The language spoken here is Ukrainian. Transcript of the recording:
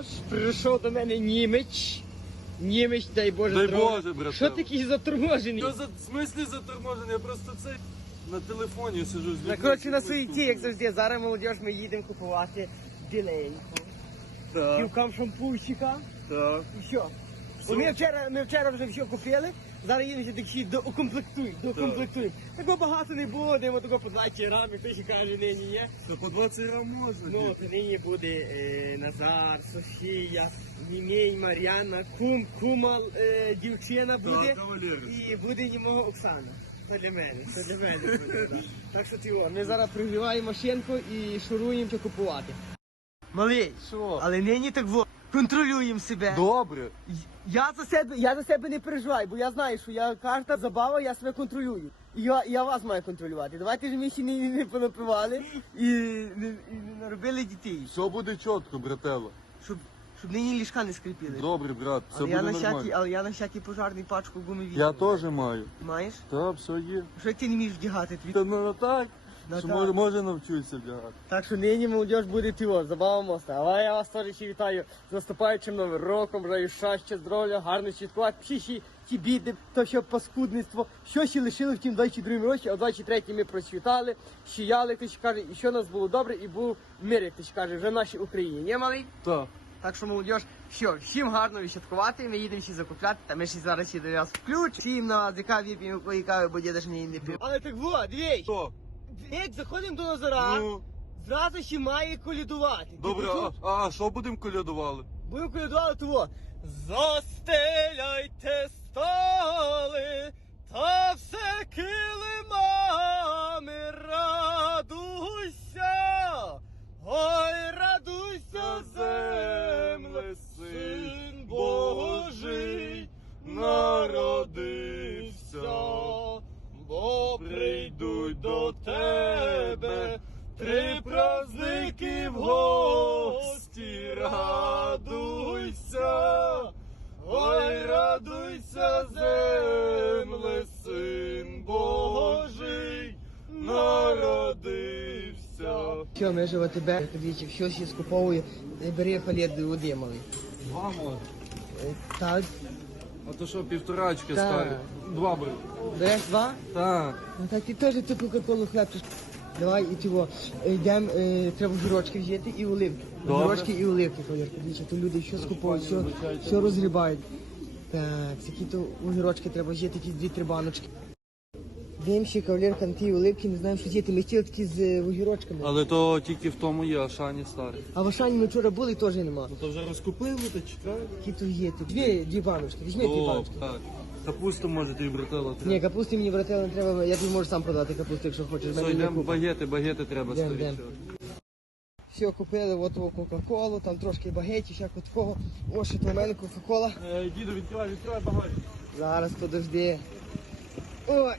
Тож прийшов до мене німеч. Німеч, дай Боже, Дай здоров'я. Боже, брате. Що такий заторможений? Що за в смислі заторможений? Я просто це на телефоні сижу з людьми. На коротше на суеті, як завжди. Зараз молодіж ми їдемо купувати біленьку. Так, Кілкам шампунчика. так. І що? Бо ми вчора, ми вчора вже все купили, зараз їдемо ще такі доукомплектуємо, доукомплектуємо. Такого багато не буде, такого по 20 грамів, хтось ще каже, нині є. Та по 20 грам можна. Ну, то нині буде е, Назар, Софія, Німей, Мар'яна, кум, кума е, дівчина буде кавалери. і буде німого Оксана. Це для мене, це для мене буде. да. Так що ти, о, ми зараз пригріваємо машинку і шуруємо що купувати. Малий, Що? але нині так во, контролюємо себе. Добре. Я за себе, я за себе не переживаю, бо я знаю, що я кожна забава, я себе контролюю. І я, я вас маю контролювати. Давайте ж ми ще не, не понапивали і не, і не наробили дітей. Все буде чітко, братела. Щоб, щоб нині ліжка не скрипіли. Добре, брат, все але, я буде на всякий, але я на всякий пожарний пачку гуми візьму. Я теж маю. Маєш? Так, все є. Що ти не вмієш вдягати? Твій? Та ну так. Ну, Що так. може, може навчуся вдягати. Так що нині молодіж буде забава моста. Але я вас теж ще вітаю з наступаючим новим роком, бажаю щастя, здоров'я, гарно святкувати. Всі ще ті біди, то що паскудництво, що ще лишили в тім 22 році, а в 23 ми просвітали, щияли, ти ще каже, і що нас було добре, і був мир, як ти ще каже, вже в нашій Україні. Ні, малий? Так. Так що молодіж, що, всім гарно відсвяткувати, ми їдемо ще закупляти, та ми ще зараз ще до вас включ. Всім на якої кави, бо діда ж не не. Але так во, дивись, Що? Як заходимо до Назара, Ну, зразу ще має колядувати. Добре, а, а що будемо колядували? Будемо колядувати того. Застеляйте столи, та все килимами радуйся, ой, радуйся, земле, син Божий народився, бо прийдуть до тебе радуйся, ой, радуйся, земле, син Божий народився. Що, ми живе тебе, тобі чи все ще скуповує, не бери палет до води, малий. Так, А то що, півторачки старі? Два бери. береш два? Так. Ну так ти теж ту кока-колу хлебчиш. Давай і цього. Йдемо, е, треба гірочки взяти і оливки. Добре. Гірочки і оливки, колірка. Дивіться, то люди що скуповують, що, що розгрібають. Так, які то огірочки треба взяти, якісь дві-три баночки. Ще кавалерка на ті оливки, не знаємо, що взяти. Ми хотіли такі з е, огірочками. Але то тільки в тому є, а шані старі. А в Ашані ми вчора були, теж нема. Ну то вже розкупили, та чекай. Які то є? тут? Дві, дві баночки, візьми дві О, баночки. так. Капусту можете і брателло треба. Ні, капусти мені брателло не треба, я тобі можу сам продати капусту, якщо хочеш. Все, йдемо багети, багети треба Йдем. Все, купили от Кока-Колу, там трошки багеті, всякого такого. Ось то у мене Кока-Кола. Е, Діду, відкривай, відкривай багаж. Зараз подожди. Ой,